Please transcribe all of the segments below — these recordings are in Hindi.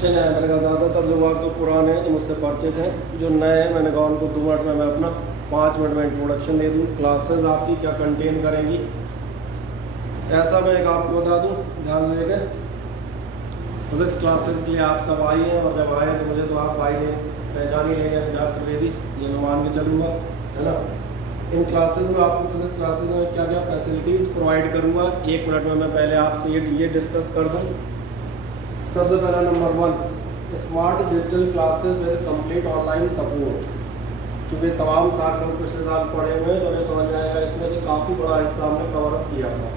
चले आए। मैंने कहा ज़्यादातर लोग आप तो पुराने हैं तो मुझसे परिचित हैं, जो नए हैं मैंने कहा उनको 2 मिनट में मैं अपना 5 मिनट में इंट्रोडक्शन दे दूँ। क्लासेस आपकी क्या कंटेन करेंगी ऐसा मैं एक आपको बता दूँ, ध्यान से देखें। फिजिक्स क्लासेस के लिए आप सब आए हैं और जब आए तो मुझे तो आप भाई ने पहचान ही लेंगे, विचार त्रिवेदी, ये मैं मान के चलूँगा, है ना। इन क्लासेस में आपको फिजिक्स क्लासेस में क्या क्या फैसिलिटीज़ प्रोवाइड करूँगा 1 मिनट में मैं पहले आपसे ये डिस्कस कर दूँ। सबसे पहला number 1, smart digital classes with complete online support. चूँकि तमाम साल लोग पिछले साल पढ़े हुए हैं तो हमें समझ में आएगा, इसमें से काफ़ी बड़ा हिस्सा हमने कवर अप किया था।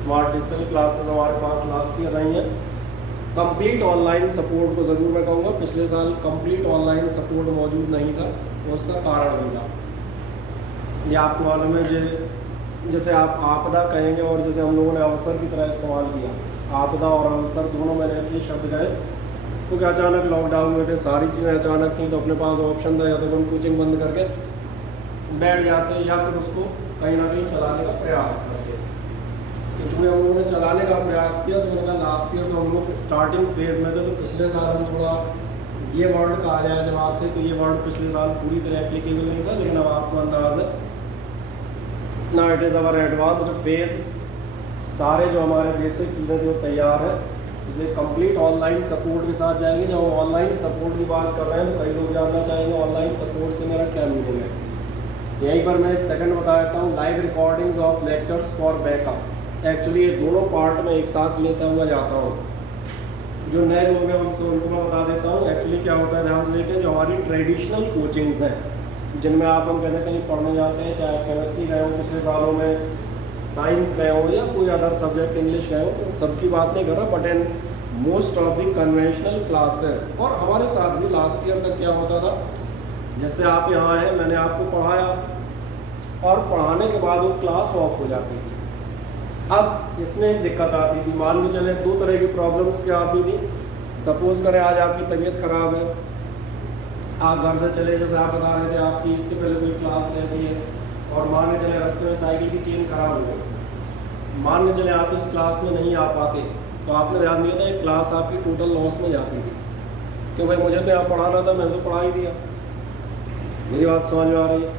स्मार्ट डिजिटल क्लासेस हमारे पास लास्ट ईयर रही हैं। कंप्लीट ऑनलाइन सपोर्ट को ज़रूर मैं कहूँगा, पिछले साल कंप्लीट ऑनलाइन सपोर्ट मौजूद नहीं था और उसका कारण भी था। ये आपको मालूम है, जैसे आप आपदा कहेंगे और जैसे हम लोगों ने अवसर की तरह इस्तेमाल किया, आपदा और अवसर दोनों मैंने इसलिए शब्द गए क्योंकि अचानक लॉकडाउन में थे, सारी चीज़ें अचानक थी, तो अपने पास ऑप्शन था या तो हम कोचिंग बंद करके बैठ जाते या फिर उसको कहीं ना कहीं चलाने का प्रयास करते। तो चूँकि हम लोगों ने चलाने का प्रयास किया तो मैंने कहा लास्ट ईयर तो हम लोग स्टार्टिंग फेज़ में थे, तो पिछले साल हम थोड़ा ये वर्ड कहा जाए जब आप थे तो ये वर्ड पिछले साल पूरी तरह एप्लीकेबल नहीं था, लेकिन अब आपको अंदाज़ है ना, it is our advanced phase. सारे जो हमारे बेसिक चीज़ें थी वो तैयार है, इसलिए कंप्लीट ऑनलाइन सपोर्ट के साथ जाएंगे। जब हम ऑनलाइन सपोर्ट की बात कर रहे हैं तो कई लोग जानना चाहेंगे ऑनलाइन सपोर्ट से मेरा क्या मीनिंग है। यहीं पर मैं एक सेकंड बता देता हूँ, live recordings of lectures for backup. Actually ये दोनों पार्ट में एक साथ लेता हुआ जाता हूँ। जो नए लोग हैं उनको मैं बता देता हूँ एक्चुअली क्या होता है, ध्यान से देखें। जो हमारी ट्रेडिशनल कोचिंग्स हैं जिनमें आप हम कहते हैं कहीं पढ़ने जाते हैं, चाहे केमिस्ट्री गए हो पिछले सालों में, साइंस गए हो या कोई अदर सब्जेक्ट इंग्लिश गए हो, तो सबकी बात नहीं कर रहा, but in most of the conventional classes. और हमारे साथ भी लास्ट ईयर तक क्या होता था, जैसे आप यहाँ हैं, मैंने आपको पढ़ाया और पढ़ाने के बाद वो क्लास ऑफ हो जाती थी। अब इसमें एक दिक्कत आती थी, मान के चले 2 तरह की प्रॉब्लम्स क्या आती थी। सपोज करें आज आपकी तबीयत ख़राब है, आप घर से चले, जैसे आप बता रहे थे आपकी इसके पहले कोई क्लास रहती है और मान के चले रास्ते में साइकिल की चेन खराब हो गई, मान के चले आप इस क्लास में नहीं आ पाते, तो आपने ध्यान दिया था एक क्लास आपकी टोटल लॉस में जाती थी। क्यों भाई, मुझे तो यहाँ पढ़ाना था, मैंने तो पढ़ा ही दिया। मेरी बात समझ में आ रही है।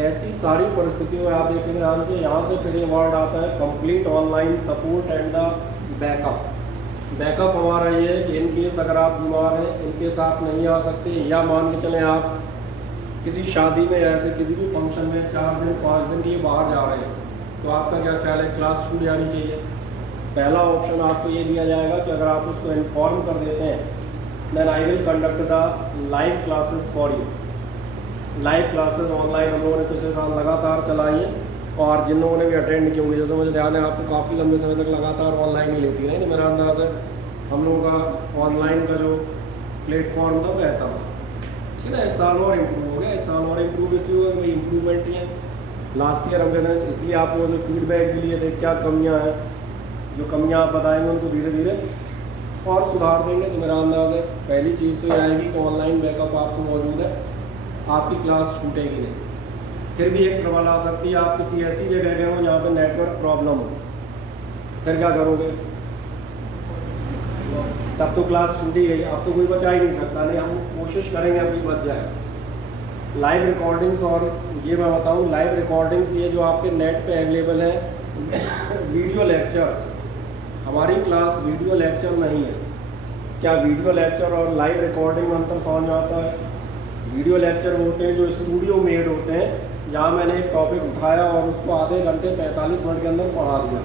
ऐसी सारी परिस्थितियों में आप देखेंगे ध्यान से, यहाँ से फिर ये वर्ड आता है complete online support and the backup. Backup हमारा ये है कि इन केस अगर आप बीमार हैं, इन केस आप नहीं आ सकते, या मान के चलें आप किसी शादी में या ऐसे किसी भी फंक्शन में 4 दिन 5 दिन के लिए बाहर जा रहे हैं, तो आपका क्या ख्याल है, क्लास छूट जानी चाहिए। पहला ऑप्शन आपको ये दिया जाएगा कि अगर आप उसको इन्फॉर्म कर देते हैं, then I will conduct the live classes for you. Live classes online हम लोगों ने पिछले साल लगातार चलाई हैं, और जिन लोगों ने भी अटेंड की होंगी, जैसे मुझे ध्यान है आपको काफ़ी लंबे समय तक लगातार ऑनलाइन ही लेती रही, तो मेरा अंदाज़ है हम लोगों का ऑनलाइन का जो प्लेटफॉर्म था बेहतर था, ठीक है। इस साल और इम्प्रूव हो गया, इस साल और इम्प्रूव इसलिए होगा कि भाई इम्प्रूवमेंट ही है। लास्ट ईयर हम कहते हैं, इसलिए आप लोगों से फीडबैक भी लिए थे क्या कमियाँ हैं, जो कमियाँ आप बताएंगे उनको धीरे धीरे और सुधार देंगे। तो मेरा अंदाज़ है पहली चीज़ तो ये आएगी कि ऑनलाइन बैकअप आपको मौजूद है, आपकी क्लास छूटेगी नहीं। फिर भी एक ट्रबल आ सकती है, आप किसी ऐसी जगह गए हो जहाँ पे नेटवर्क प्रॉब्लम हो, फिर क्या करोगे, तब तो क्लास छूटी गई, अब तो कोई बचा ही नहीं सकता। नहीं, हम कोशिश करेंगे अभी बच जाए। लाइव रिकॉर्डिंग्स, और ये मैं बताऊँ लाइव रिकॉर्डिंग्स ये जो आपके नेट पे अवेलेबल है वीडियो लेक्चर्स, हमारी क्लास वीडियो लेक्चर नहीं है। क्या वीडियो लेक्चर और लाइव रिकॉर्डिंग में अंतर समझ में आता है। वीडियो लेक्चर होते हैं जो स्टूडियो मेड होते हैं, जहाँ मैंने एक टॉपिक उठाया और उसको आधे घंटे 45 मिनट के अंदर पढ़ा दिया।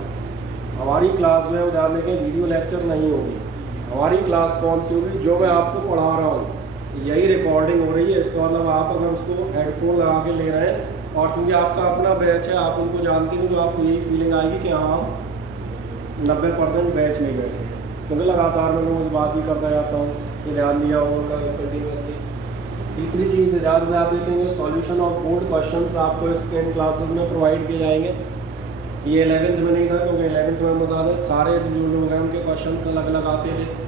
हमारी क्लास जो है वो ध्यान देखें वीडियो लेक्चर नहीं होगी। हमारी क्लास कौन सी होगी, जो मैं आपको पढ़ा रहा हूँ यही रिकॉर्डिंग हो रही है। इसका मतलब आप अगर उसको हेडफोन लगा के ले रहे हैं, और चूँकि आपका अपना बैच है, आप उनको जानते नहीं, तो आपको यही फीलिंग आएगी कि हाँ हम 90% बैच में बैठे हैं, क्योंकि लगातार मैं रोज़ बात भी करता जाता हूँ, ये ध्यान दिया होगा कंटिन्यूसली। तीसरी चीज़ ध्यान से आप देखेंगे, सॉल्यूशन ऑफ बोर्ड क्वेश्चंस आपको इस टेन क्लासेस में प्रोवाइड किए जाएंगे। ये 11th में नहीं था, क्योंकि 11th में बता दें सारे जो लोग हैं उनके क्वेश्चन अलग अलग आते थे।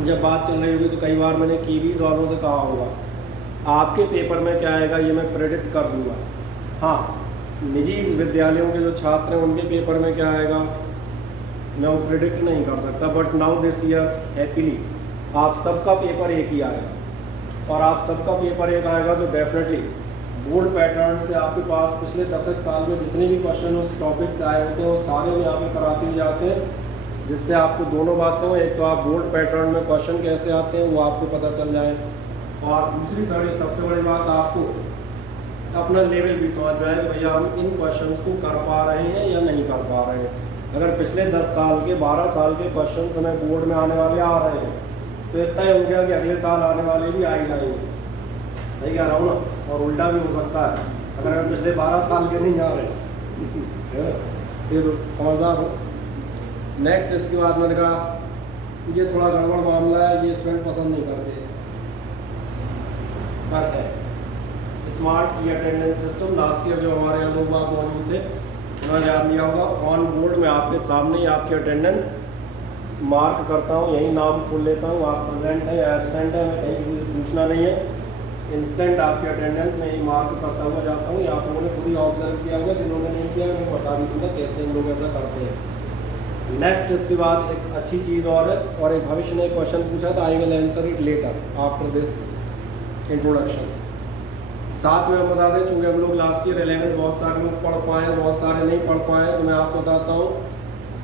जब बात चल रही होगी तो कई बार मैंने कीवीज़ वालों से कहा होगा आपके पेपर में क्या आएगा ये मैं प्रेडिक्ट कर दूँगा। हाँ, निजी विद्यालयों के जो छात्र हैं उनके पेपर में क्या आएगा मैं वो प्रिडिक्ट नहीं कर सकता, but now this year happily आप सबका पेपर एक ही आएगा, और आप सबका पेपर एक आएगा तो डेफिनेटली बोर्ड पैटर्न से आपके पास पिछले 10 साल में जितने भी क्वेश्चन उस टॉपिक से आए होते हैं वो सारे में यहाँ पे कराते ही जाते हैं, जिससे आपको दोनों बातें हो, एक तो आप बोर्ड पैटर्न में क्वेश्चन कैसे आते हैं वो आपको पता चल जाए, और दूसरी सबसे बड़ी बात आपको अपना लेवल भी समझ में आए कि भैया हम इन क्वेश्चंस को कर पा रहे हैं या नहीं कर पा रहे हैं। अगर पिछले 10 साल के 12 साल के क्वेश्चन हमें बोर्ड में आने वाले आ रहे हैं तो इतना ही हो गया कि अगले साल आने वाले भी आ ही जाएंगे, सही कह रहा हूँ ना। और उल्टा भी हो सकता है अगर हम पिछले 12 साल के नहीं आ रहे ये तो समझदार हो। नेक्स्ट इसके बाद मैंने कहा ये थोड़ा गड़बड़ मामला है, ये स्टूडेंट पसंद नहीं करते, पर है smart e attendance system. Last year जो हमारे यहाँ लोग बाग मौजूद थे उन्होंने ध्यान दिया होगा, ऑन बोर्ड में आपके सामने ही आपकी अटेंडेंस मार्क करता हूँ, यही नाम खोल लेता हूँ, आप प्रेजेंट है या एब्सेंट है, मैं कहीं किसी से पूछना नहीं है, इंस्टेंट आपके अटेंडेंस में ही मार्क करता हुआ जाता हूँ। आप लोगों ने खुद ही ऑब्जर्व किया होगा, जिन्होंने नहीं किया मैं बता भी दूँगा कैसे इन लोग ऐसा करते हैं। नेक्स्ट इसके बाद एक अच्छी चीज़ और है, और एक भविष्य ने क्वेश्चन पूछा था, I will answer it later after this introduction. साथ में हम बता दें, चूँकि हम लोग लास्ट ईयर 11th बहुत सारे लोग पढ़ पाए, बहुत सारे नहीं पढ़ पाए, तो मैं आपको बताता हूँ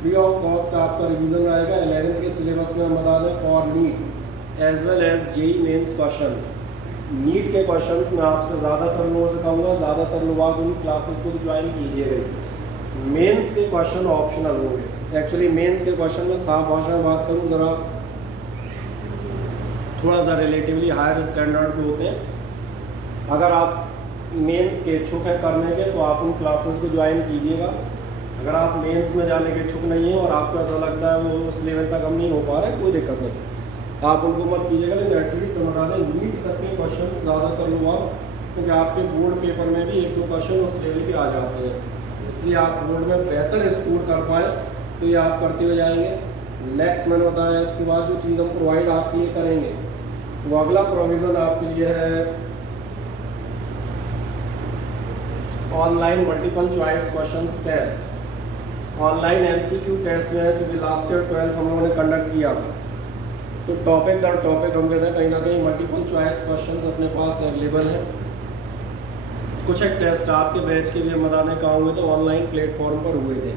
फ्री ऑफ कॉस्ट आपका रिवीजन रहेगा 11th के सिलेबस में। हम बता दें for NEET as well as JEE Mains questions. NEET के क्वेश्चंस में आपसे ज़्यादातर लोगों से कहूँगा ज़्यादातर लोग आप उन क्लासेस को ज्वाइन कीजिएगा। मेंस के क्वेश्चन ऑप्शनल होंगे। एक्चुअली मेंस के क्वेश्चन में साफ भाषा में बात करूँ ज़रा थोड़ा सा रिलेटिवली हायर स्टैंडर्ड पे होते हैं। अगर आप मेंस के इच्छुक हैं करने के तो आप उन क्लासेस को ज्वाइन कीजिएगा। अगर आप मेंस में जाने के इच्छुक नहीं है और आपको ऐसा लगता है वो उस लेवल तक हम नहीं हो पा रहे, कोई दिक्कत नहीं, आप उनको मत कीजिएगा। लेकिन एटलीस्ट समझा दें नीट तक के क्वेश्चन ज़्यादातर लोग आप, क्योंकि आपके बोर्ड पेपर में भी 1-2 क्वेश्चन उस लेवल के आ जाते हैं, इसलिए आप बोर्ड में बेहतर स्कोर कर पाएँ तो ये आप करते हुए जाएंगे। नेक्स्ट मैंने बताया इसके बाद जो चीज़ हम प्रोवाइड आपके लिए करेंगे वो अगला प्रोविज़न आपके लिए है online multiple choice questions test. Online MCQ test में है, चूँकि लास्ट ईयर 12th हम लोगों ने कंडक्ट किया था, तो टॉपिक दर टॉपिक हम कहते हैं कहीं ना कहीं मल्टीपल चॉइस क्वेश्चंस अपने पास अवेलेबल है। कुछ एक टेस्ट आपके बैच के भी हम बता दें कहाँ हुए तो ऑनलाइन प्लेटफॉर्म पर हुए थे।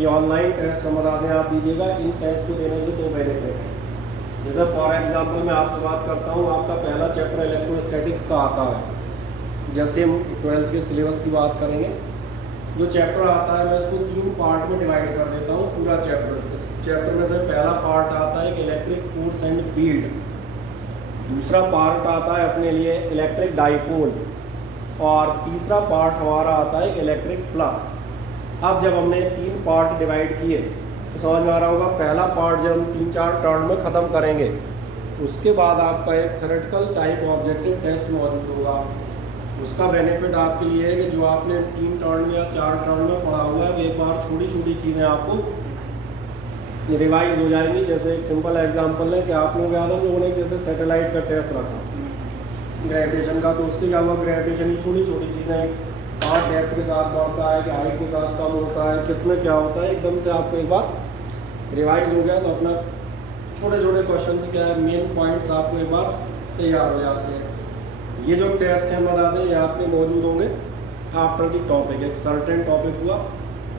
ये ऑनलाइन टेस्ट हम बता दें आप दीजिएगा। इन टेस्ट को देने से 2 बेनिफिट हैं। जैसे फॉर एग्जांपल मैं आपसे बात करता हूँ, आपका पहला चैप्टर इलेक्ट्रोस्टैटिक्स का आता है। जैसे हम 12th के सिलेबस की बात करेंगे, जो चैप्टर आता है मैं इसको 3 पार्ट में डिवाइड कर देता हूँ। पूरा चैप्टर, इस चैप्टर में से पहला पार्ट आता है कि इलेक्ट्रिक फोर्स एंड फील्ड, दूसरा पार्ट आता है अपने लिए इलेक्ट्रिक डाइपोल, और तीसरा पार्ट हमारा आता है कि इलेक्ट्रिक फ्लक्स। अब जब हमने 3 पार्ट डिवाइड किए तो समझ में आ रहा होगा, पहला पार्ट जब हम 3-4 टर्न में ख़त्म करेंगे उसके बाद आपका एक थ्योरेटिकल टाइप ऑब्जेक्टिव टेस्ट मौजूद होगा। उसका बेनिफिट आपके लिए है कि जो आपने 3 टर्न या 4 टर्न में पढ़ा हुआ है वो एक बार छोटी छोटी चीज़ें आपको रिवाइज हो जाएंगी। जैसे एक सिंपल एग्जांपल है कि आप लोग याद हम लोगों ने जैसे सैटेलाइट का टेस्ट रखा ग्रेविटेशन का, तो उससे क्या हुआ, ग्रेविटेशन की छोटी छोटी चीज़ें, कहाँ डेप्थ के साथ बढ़ता है कि हाइट के साथ कम होता है, किस में क्या होता है, एकदम से आपको एक बार रिवाइज हो गया तो अपना छोटे छोटे क्वेश्चन क्या है मेन पॉइंट्स आपको एक बार तैयार हो जाते हैं। ये जो टेस्ट है बता दें ये आपके मौजूद होंगे आफ्टर द टॉपिक। एक सर्टेन टॉपिक हुआ,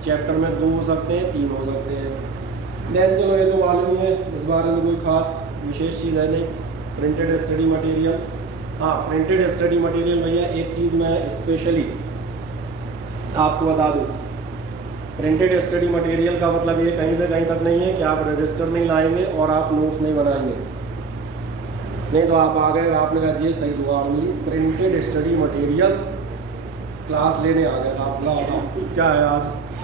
चैप्टर में 2 हो सकते हैं, 3 हो सकते हैं। देन चलो ये तो मालूम ही है, इस बारे में कोई खास विशेष चीज़ है नहीं। प्रिंटेड स्टडी मटेरियल, हाँ प्रिंटेड स्टडी मटेरियल भैया एक चीज़ मैं स्पेशली आपको बता दूँ, प्रिंटेड स्टडी मटेरियल का मतलब ये कहीं से कहीं तक नहीं है कि आप रजिस्टर नहीं लाएंगे और आप नोट्स नहीं बनाएंगे, नहीं तो आप आ गए आपने कहा ये सही दुआ मिली, प्रिंटेड स्टडी मटेरियल क्लास लेने आ गए आप क्या है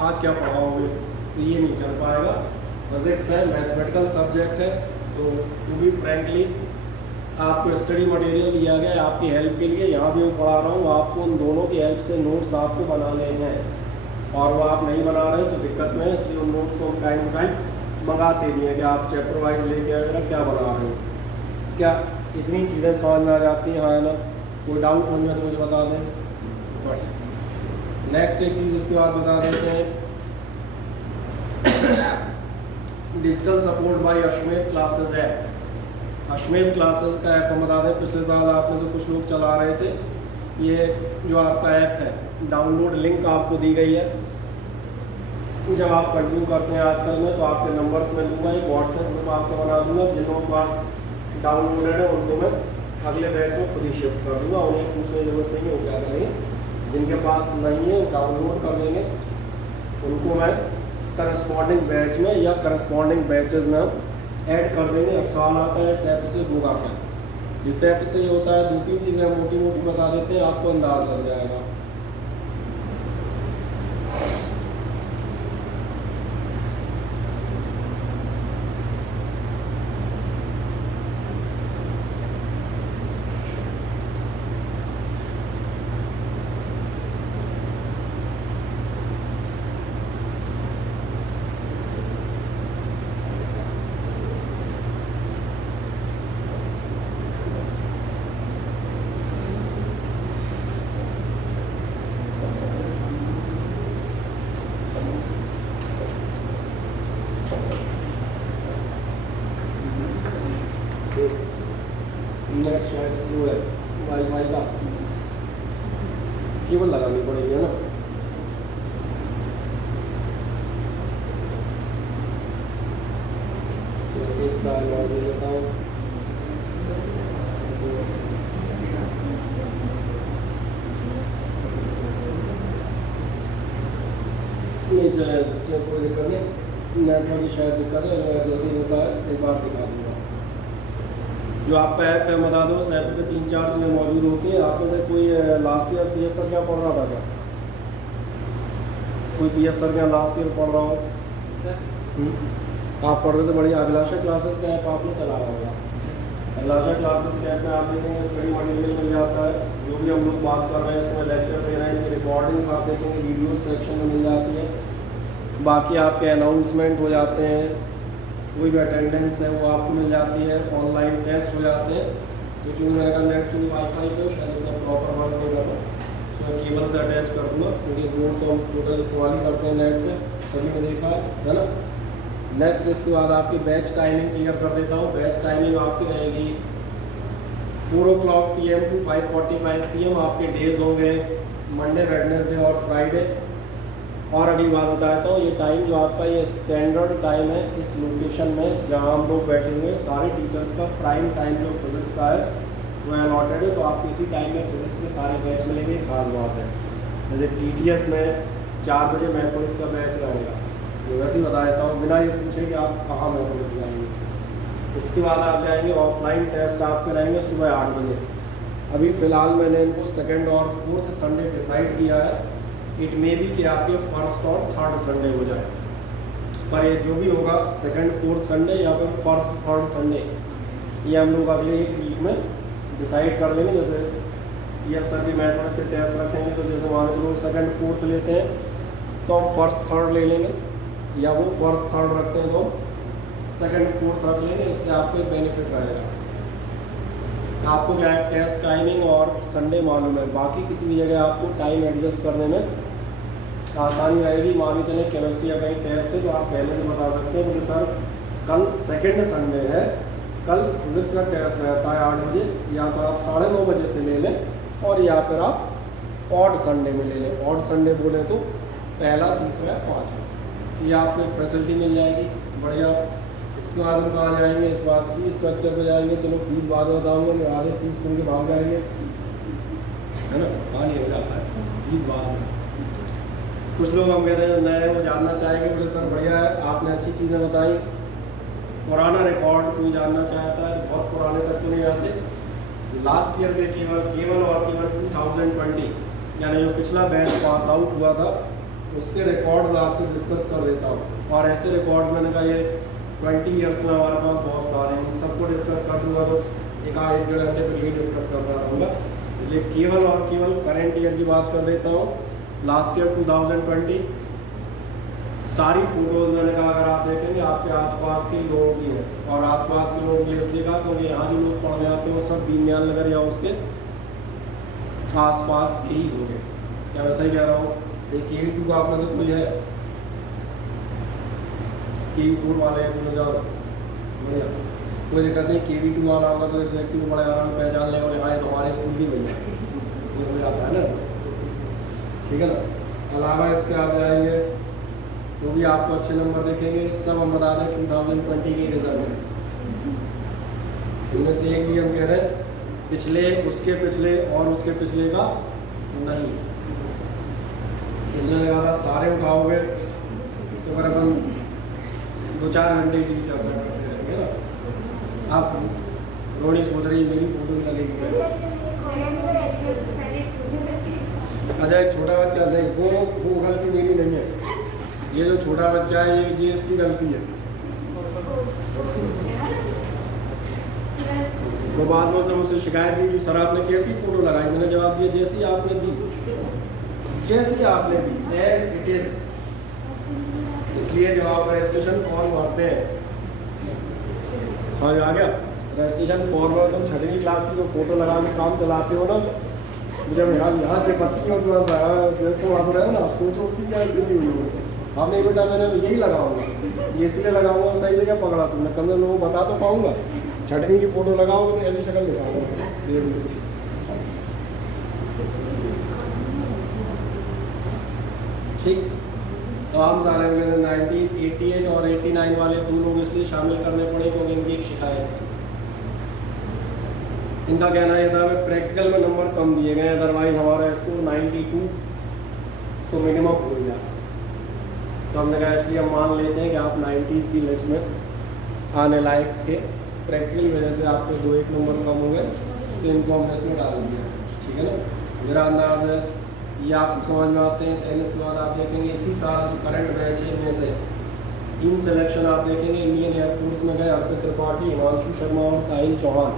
आज क्या पढ़ाओगे, तो ये नहीं चल पाएगा। फिजिक्स है, मैथमेटिकल सब्जेक्ट है, तो टू बी फ्रेंकली आपको स्टडी मटेरियल दिया गया है आपकी हेल्प के लिए। यहाँ भी मैं पढ़ा रहा हूँ, आपको उन दोनों की हेल्प से नोट्स आपको बनाने हैं, और वो आप नहीं बना रहे तो दिक्कत में है, इसलिए उन नोट्स को हम टाइम टू टाइम मंगाते भी हैं कि आप चैप्टर वाइज लेके आएगा क्या बना रहे हो, क्या इतनी चीज़ें समझ में आ जाती हैं, हाँ ना। कोई डाउट होंगे तो मुझे बता दें। नेक्स्ट एक चीज़ इसके बाद बता देते हैं digital support by Ashwet classes app. Ashwet classes का ऐप हम बता दें, पिछले साल आप में से कुछ लोग चला रहे थे। ये जो आपका ऐप है, डाउनलोड लिंक आपको दी गई है। जब आप कंटिन्यू करते हैं आजकल में, तो आपके नंबर्स में दूंगा, एक व्हाट्सएप ग्रुप आपको बना दूंगा। जिन लोगों के पास डाउनलोडेड है उनको मैं अगले बैच में खुद ही शिफ्ट कर दूंगा, उन्हें पूछने की जरूरत नहीं है, वो क्या करेंगे। जिनके पास नहीं है वो डाउनलोड कर लेंगे, उनको मैं करस्पॉन्डिंग बैच में या करस्पॉन्डिंग बैचेस में हम ऐड कर देंगे। अब सवाल आता है इस ऐप से होगा क्या। इस ऐप से ये होता है, 2-3 चीज़ें मोटी मोटी बता देते हैं, आपको अंदाज लग जाएगा। नेट शायद स्लो है, वाईफाई का केबल लगानी पड़ेगी, है ना। एक बार और ले लेता हूँ। नहीं चले, कोई दिक्कत नहीं, नेटवर्क की शायद दिक्कत है। जैसे ही होता है एक बार दिखा दूँगा। जो आपका ऐप है, बता दो, उस ऐप पे 3-4 चीज़ें मौजूद होती हैं। आप में से कोई लास्ट ईयर PSR क्या पढ़ रहा था क्या? कोई PSR क्या लास्ट ईयर पढ़ रहा हो? आप पढ़ रहे थे, बढ़िया। अभिलाषा क्लासेस का ऐप आपने चला रहा होगा। अभिलाषा क्लासेस के ऐप में आप देखेंगे स्टडी मटेरियल मिल जाता है। जो भी हम लोग बात कर रहे हैं, इसमें लेक्चर दे रहे हैं, इनकी रिकॉर्डिंग्स आप देखेंगे वीडियो सेक्शन में मिल जाती है। बाकी आपके अनाउंसमेंट हो जाते हैं, कोई भी अटेंडेंस है वो आपको मिल जाती है, ऑनलाइन टेस्ट हो जाते हैं। तो चूँकि मैंने कहा नेट चूँकि वाईफाई पे शायद इतना प्रॉपर वर्क नहीं कर रहा, सो मैं केबल से अटैच कर दूँगा, क्योंकि बोर्ड तो हम टोटल इस्तेमाल ही करते हैं नेट पे, सभी ने देखा है ना। नेक्स्ट इसके बाद आपकी बैच टाइमिंग क्लियर कर देता हूँ। बैच टाइमिंग आपकी रहेगी 4 PM to 5:45 PM। आपके डेज होंगे मंडे, वेडनेसडे और फ्राइडे। और अगली बात बताता हूँ, ये टाइम जो आपका ये स्टैंडर्ड टाइम है इस लोकेशन में जहाँ हम लोग बैठे हुए हैं, सारे टीचर्स का प्राइम टाइम जो फिज़िक्स का है वो अलॉटेड है। तो आपको इसी टाइम में फिज़िक्स के सारे बैच मिलेंगे। खास बात है, जैसे TTS में 4 बजे मैथमेटिक्स का बैच रहेगा, तो वैसे ही बता देता हूँ, बिना ये पूछे कि आप कहाँ मैथमेटिक्स जाएंगे। इसके बाद आप जाएंगे ऑफलाइन टेस्ट आपके रहेंगे सुबह 8 बजे। अभी फ़िलहाल मैंने इनको 2nd और 4th संडे डिसाइड किया है। इट मे बी कि आपके 1st और 3rd संडे हो जाए, पर ये जो भी होगा 2nd 4th संडे या फिर 1st 3rd संडे, ये हम लोग अगले एक वीक में डिसाइड कर लेंगे। जैसे यस सर भी मैथमेटिक्स से टेस्ट रखेंगे, तो जैसे मान लो 2nd 4th लेते हैं तो हम 1st 3rd ले लेंगे, या वो 1st 3rd रखते हैं तो 2nd 4th रख लेंगे। इससे आपको एक बेनिफिट रहेगा। आपको क्या है, टेस्ट टाइमिंग और संडे मालूम है, बाकी किसी भी जगह आपको टाइम एडजस्ट करने में आसानी रहेगी। मान के चले केमिस्ट्री या कहीं टेस्ट है, तो आप पहले से बता सकते हैं कि सर कल 2nd संडे है, कल फिजिक्स का टेस्ट रहता है 8 बजे, या तो आप 9:30 बजे से ले लें, और या फिर आप ऑड संडे में ले लें। ऑड संडे बोले तो पहला, तीसरा या 5वां, ये आपको एक फैसिलिटी मिल जाएगी बढ़िया। इसके बाद हम कहाँ जाएंगे, इस बार फीस स्ट्रक्चर पे जाएंगे। चलो फीस बाद में बताऊँगा, मैं आधे फीस सुन के भाग जाएंगे, है ना, पानी हो जाता है फीस बाद में। कुछ लोग हम कहते हैं नए वो जानना चाहेंगे, बोले सर बढ़िया है, आपने अच्छी चीज़ें बताई। पुराना रिकॉर्ड कोई जानना चाहता है, बहुत पुराने तक तो नहीं आते, लास्ट ईयर के केवल और केवल 2020 यानी जो पिछला बैच पास आउट हुआ था उसके रिकॉर्ड्स आपसे डिस्कस कर देता हूँ। और ऐसे रिकॉर्ड्स मैंने कहा ये 20 ईयर्स में हमारे पास बहुत सारे हैं, उन सबको डिस्कस कर दूँगा तो 1-1.5 घंटे पर यही डिस्कस करता रहूँगा। इसलिए केवल और केवल करेंट ईयर की बात कर देता हूँ। लास्ट ईयर 2020 सारी फ़ोटोज़ मैंने कहा अगर आप देखेंगे आपके आसपास के लोगों की है, और आसपास के लोगों के लिए इसलिए कहा क्योंकि यहाँ जो लोग पढ़ने आते हैं वो सब दीनदयाल नगर या उसके आसपास के ही होंगे। क्या वैसा ही कह रहा हूँ? एक KV2 का आप में से कोई है? KV4 वाले हैं तो जाओ बढ़िया, कोई दिक्कत नहीं। KV2 वाला होगा तो इस व्यक्ति को बड़े आराम से पहचान लेगा, बोले हाँ ये तो हमारे स्कूल की भैया, ये हो जाता है ना, ठीक है ना। अलावा इसके आप जाएंगे तो भी आपको अच्छे नंबर देखेंगे। सब हम बता दें 2020 के रिजल्ट में, इनमें से एक भी हम कह रहे हैं पिछले, उसके पिछले और उसके पिछले का नहीं। इसमें लगा था सारे उठाओगे तो अगर अपन 2-4 घंटे इसी की चर्चा करते रहेंगे ना। आप रोनी सोच रही है मेरी फोटो भी लगेगी। अच्छा एक छोटा बच्चा नहीं, वो गलती मेरी नहीं है, ये जो छोटा बच्चा है ये इसकी गलती है। तो बाद में उसने मुझसे शिकायत की कि सर आपने कैसी फ़ोटो लगाई। मैंने जवाब दिया जैसी आपने दी, जैसी आपने दी, एज इट इज़। इसलिए जब आप रजिस्ट्रेशन फॉर्म भरते हैं, समझ आ गया, रजिस्ट्रेशन फॉर्म में तुम 6वीं क्लास की जो फ़ोटो लगा के काम चलाते हो ना, मुझे यहाँ चिपकती है उसके बाद तो हंस रहे हो ना, सोचो उसकी क्या स्थिति हुई होगी। हाँ नहीं बेटा मैंने यही लगाऊंगा, ये इसलिए लगाऊंगा, सही जगह पकड़ा तुमने, कम से लोगों को बता तो पाऊंगा। 6वीं की फ़ोटो लगाओगे तो ऐसी शक्ल दिखाऊंगा। ठीक, तो हम सारे 90s 88 और 89 वाले 2 लोग इसलिए शामिल करने पड़े क्योंकि इनकी एक शिकायत थी। इनका कहना यह था हमें प्रैक्टिकल में नंबर कम दिए गए, अदरवाइज हमारा स्कोर 92 तो मिनिमम हो गया। तो हमने कहा इसलिए हम मान लेते हैं कि आप 90s की लिस्ट में आने लायक थे, प्रैक्टिकल की वजह से आपके 2-1 नंबर कम हो गए, तो इनको हमने इसमें डाल दिया, ठीक है ना। मेरा अंदाज़ है ये आपको समझ में आते हैं। 23 के बाद आप देखेंगे इसी साल जो करंट बैच है इनमें से 3 सिलेक्शन आप देखेंगे इंडियन एयरफोर्स में गए अर्पित त्रिपाठी, हिमांशु शर्मा और साहिल चौहान।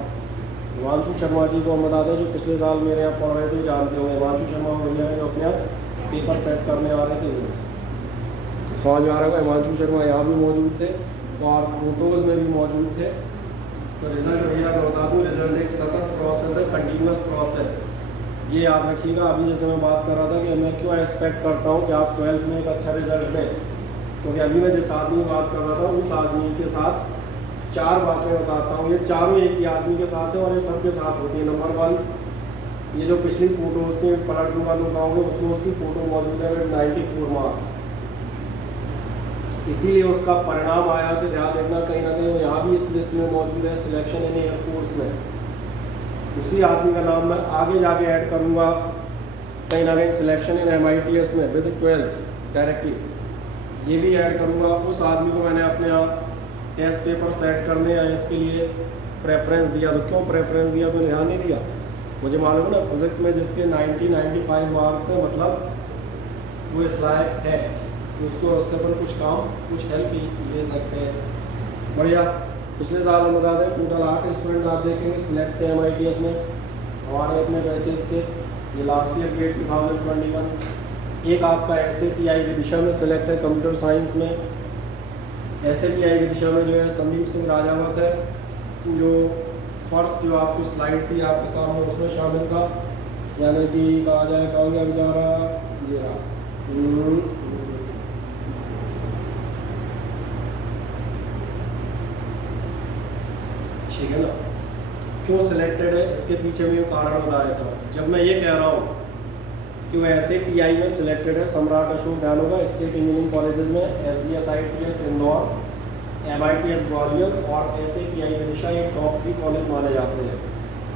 हिमांशु शर्मा जी को हम बता दें जो पिछले साल मेरे यहाँ पढ़ रहे थे, जानते होंगे हिमांशु शर्मा भैया जो अपने आप पेपर सेट करने आ रहे थे, समझ में आ रहा है। हिमांशु शर्मा यहाँ भी मौजूद थे और फोटोज़ में भी मौजूद थे। तो रिज़ल्ट भैया मैं बता दूँ, रिज़ल्ट एक सतत प्रोसेस है, कंटिन्यूस प्रोसेस। ये याद रखिएगा। अभी जैसे मैं बात कर रहा था कि मैं क्यों एक्सपेक्ट करता हूँ कि आप 12th में एक अच्छा रिजल्ट दें, क्योंकि अभी मैं जिस आदमी की बात कर रहा था उस आदमी के साथ 4 बातें बताता हूँ। ये चारों एक ही आदमी के साथ है और ये सबके साथ होती है। नंबर 1, ये जो पिछली फ़ोटोज़ थी पलट दूँगा तो बताऊँगा, उसमें उसकी फ़ोटो मौजूद है 94 मार्क्स, इसीलिए उसका परिणाम आया। तो ध्यान देखना कहीं ना कहीं यहाँ भी इस लिस्ट में मौजूद है सिलेक्शन इन एयरफोर्स में। उसी आदमी का नाम मैं आगे जाके ऐड करूँगा कहीं ना कहीं सिलेक्शन इन MITS में विद 12th डायरेक्टली, ये भी ऐड करूँगा। उस आदमी को मैंने अपने यहाँ टेस्ट पेपर सेट करने या इसके लिए प्रेफरेंस दिया। तो क्यों प्रेफरेंस दिया, तो ध्यान नहीं दिया। मुझे मालूम है ना फिज़िक्स में जिसके 90-95 मार्क्स है, मतलब वो इस लायक है, तो उसको उससे अपन कुछ काम कुछ हेल्प ले सकते हैं। बढ़िया। पिछले साल हम बता दें टोटल 8 स्टूडेंट आप देखेंगे सिलेक्ट थे MITS में हमारे अपने बैचेस से। ये लास्ट ईयर ग्रेड 2021। एक आपका SATI विदिशा में सिलेक्ट है कंप्यूटर साइंस में। SATI विदिशा में जो है संदीप सिंह राजावत है, जो फर्स्ट जो आपकी स्लाइड थी आपके सामने उसमें शामिल था, यानी कि कहा जाए कहा गया बेचारा जी रहा ठीक है ना। क्यों सिलेक्टेड है इसके पीछे भी कारण बताया था। जब मैं ये कह रहा हूँ कि वो SATI में सिलेक्टेड है, सम्राट अशोक ध्यान होगा स्टेट इंजीनियरिंग कॉलेजेस में, SGS इंदौर, MITS ग्वालियर और SATI विदिशा, ये टॉप 3 कॉलेज माने जाते हैं।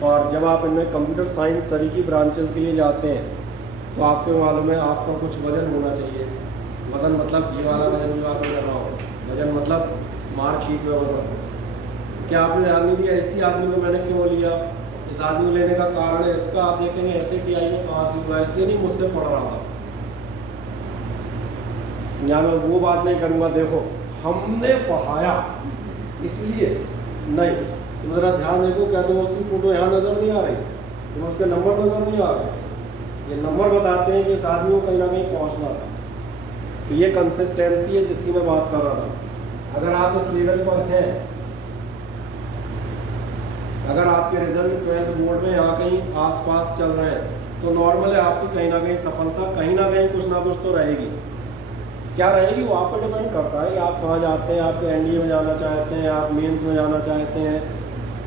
और जब आप इनमें कंप्यूटर साइंस सभी की ब्रांचेस के लिए जाते हैं तो आपको मालूम है आपका कुछ वजन होना चाहिए। वजन मतलब ये वाला वजन जो आप कर रहा हो, वजन मतलब मार्कशीट में वजन। क्या आपने ध्यान नहीं दिया इसी आदमी को मैंने क्यों लिया? इस आदमी को लेने का कारण है इसका आप देखेंगे SATI में कहाँ से हुआ, इसलिए नहीं मुझसे पढ़ रहा था। यहाँ मैं वो बात नहीं करूँगा, देखो हमने पढ़ाया इसलिए नहीं। तुम ज़रा ध्यान देखो, क्या तुम उसकी फ़ोटो यहाँ नज़र नहीं आ रही, तुम उसके नंबर नज़र नहीं आ रहे। ये नंबर बताते हैं कि इस आदमी को कहीं ना कहीं पहुँचना था। तो ये कंसिस्टेंसी है जिसकी मैं बात कर रहा था। अगर आप इस लेवल पर हैं, अगर आपके रिजल्ट 12th बोर्ड में यहाँ कहीं आसपास चल रहे हैं, तो नॉर्मल है आपकी कहीं ना कहीं सफलता कहीं ना कहीं कुछ ना कुछ तो रहेगी। क्या रहेगी वो आप पर डिपेंड करता है कि आप कहाँ जाते हैं। आप एनडीए में जाना चाहते हैं, आप मेंस में जाना चाहते हैं,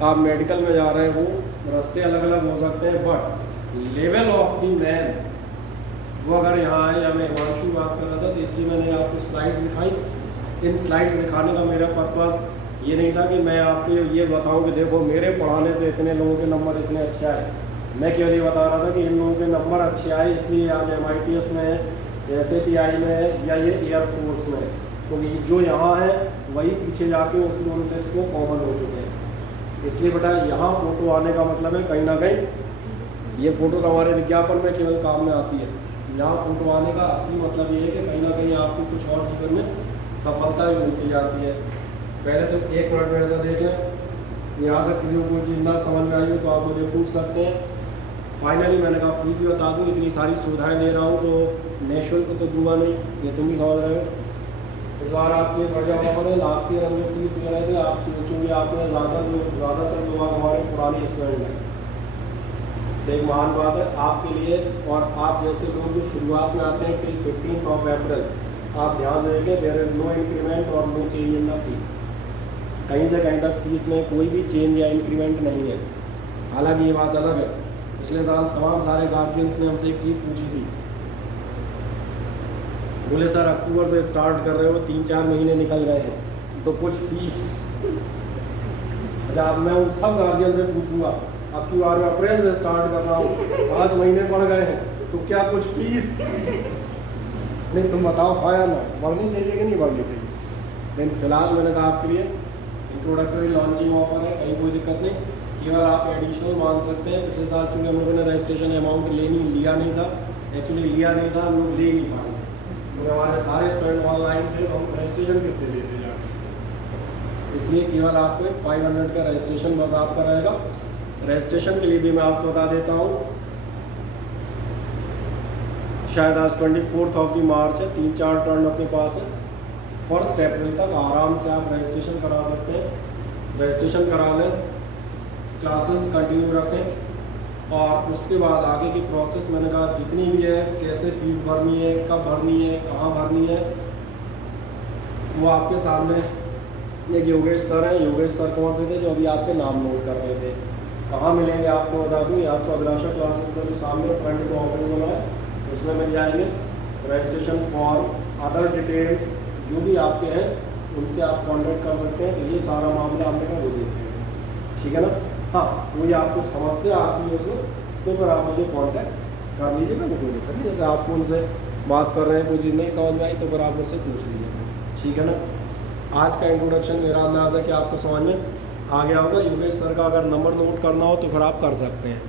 आप मेडिकल में जा रहे हैं, वो रास्ते अलग अलग हो सकते हैं, but level of the man वो अगर यहाँ आए, या मैं हिमांशु बात कर रहा था तो इसलिए मैंने आपको स्लाइड्स दिखाई। इन स्लाइड्स दिखाने का मेरा पर्पज़ ये नहीं था कि मैं आपको ये बताऊं कि देखो मेरे पढ़ाने से इतने लोगों के नंबर इतने अच्छे आए। मैं केवल ये बता रहा था कि इन लोगों के नंबर अच्छे आए इसलिए आज MITS में है, SAPI में है, या ये एयरफोर्स में है, क्योंकि जो यहाँ है वही पीछे जाके उस दोनों टेस्ट में कॉमन हो चुके हैं। इसलिए बेटा यहाँ फ़ोटो आने का मतलब है कहीं ना कहीं ये फ़ोटो तो हमारे विज्ञापन में केवल काम में आती है। यहाँ फ़ोटो आने का असली मतलब ये है कि कहीं ना कहीं आपको कुछ और जीवन में सफलता भी मिलती जाती है। पहले तो 1 मिनट में ऐसा देखें, यहाँ तक किसी को कोई चीज़ ना समझ में आई हो तो आप मुझे पूछ सकते हैं। फाइनली मैंने कहा फीस भी बता दूँ, इतनी सारी सुविधाएं दे रहा हूँ तो निःशुल्क तो दूंगा नहीं, ये तुम भी समझ रहे हो। इस बार आपके बढ़िया ऑफर है। लास्ट ईयर हम जो फीस ले रहे थे, आप सोचोगे आपने ज़्यादातर लोग हमारे पुराने स्टूडेंट हैं, तो एक महान बात है आपके लिए। और आप जैसे लोग जो शुरुआत में आते हैं टिल 15 अप्रैल, आप ध्यान से देखें, देयर इज़ नो इंक्रीमेंट और no change in the fee. कहीं से कहीं तक फीस में कोई भी चेंज या इंक्रीमेंट नहीं है। हालांकि ये बात अलग है, पिछले साल तमाम सारे गार्जियंस ने हमसे एक चीज़ पूछी थी, बोले सर अक्टूबर से स्टार्ट कर रहे हो, 3-4 महीने निकल गए हैं तो कुछ फीस। अच्छा, अब मैं उन सब गार्जियन से पूछूंगा, अब की बार मैं अप्रैल से स्टार्ट कर रहा हूँ, 5 महीने बढ़ गए हैं तो क्या कुछ फीस? नहीं, तुम बताओ हाँ या ना, बढ़नी चाहिए कि नहीं बढ़नी चाहिए? लेकिन फिलहाल मैंने कहा आपके लिए इंट्रोडक्टरी लॉन्चिंग ऑफर है, कहीं कोई दिक्कत नहीं, केवल आप एडिशनल मान सकते हैं। पिछले साल चूँकि हम लोगों ने रजिस्ट्रेशन अमाउंट लिया नहीं था, एक्चुअली लिया नहीं था, हम लोग ले नहीं पाए क्योंकि हमारे सारे स्टूडेंट ऑनलाइन थे, तो हम रजिस्ट्रेशन किससे लेते जाके। इसलिए केवल आपको 500 का रजिस्ट्रेशन बस आपका रहेगा। रजिस्ट्रेशन के लिए भी मैं आपको बता देता हूँ, शायद आज 24 मार्च है, 3-4 टर्न अपने पास है। 1 अप्रैल तक आराम से आप रजिस्ट्रेशन करा सकते हैं। रजिस्ट्रेशन करा लें, क्लासेस कंटिन्यू रखें, और उसके बाद आगे की प्रोसेस मैंने कहा जितनी भी है, कैसे फ़ीस भरनी है, कब भरनी है, कहाँ भरनी है, वो आपके सामने। एक योगेश सर हैं, योगेश सर कौन से थे जो अभी आपके नाम नोट कर रहे थे, कहाँ मिलेंगे आपको बता दूँ, आपको अभिलाषा क्लासेस का जो सामने फ्रंट में ऑफिस बना है उसमें मिल जाएंगे। रजिस्ट्रेशन फॉर्म, अदर डिटेल्स जो भी आपके हैं उनसे आप कांटेक्ट कर सकते हैं। तो ये सारा मामला आपने का वो देखते हैं, ठीक है ना। हाँ, कोई आपको समस्या आती है उसमें तो फिर आप मुझे कांटेक्ट कर लीजिएगा, कोई दिक्कत नहीं। जैसे आपको उनसे बात कर रहे हैं, कोई चीज़ नहीं समझ में आई तो फिर आप मुझसे पूछ लीजिएगा, ठीक है ना। आज का इंट्रोडक्शन मेरा अंदाज़ है कि आपको समझ में आ गया होगा। योगेश सर का अगर नंबर नोट करना हो तो फिर आप कर सकते हैं।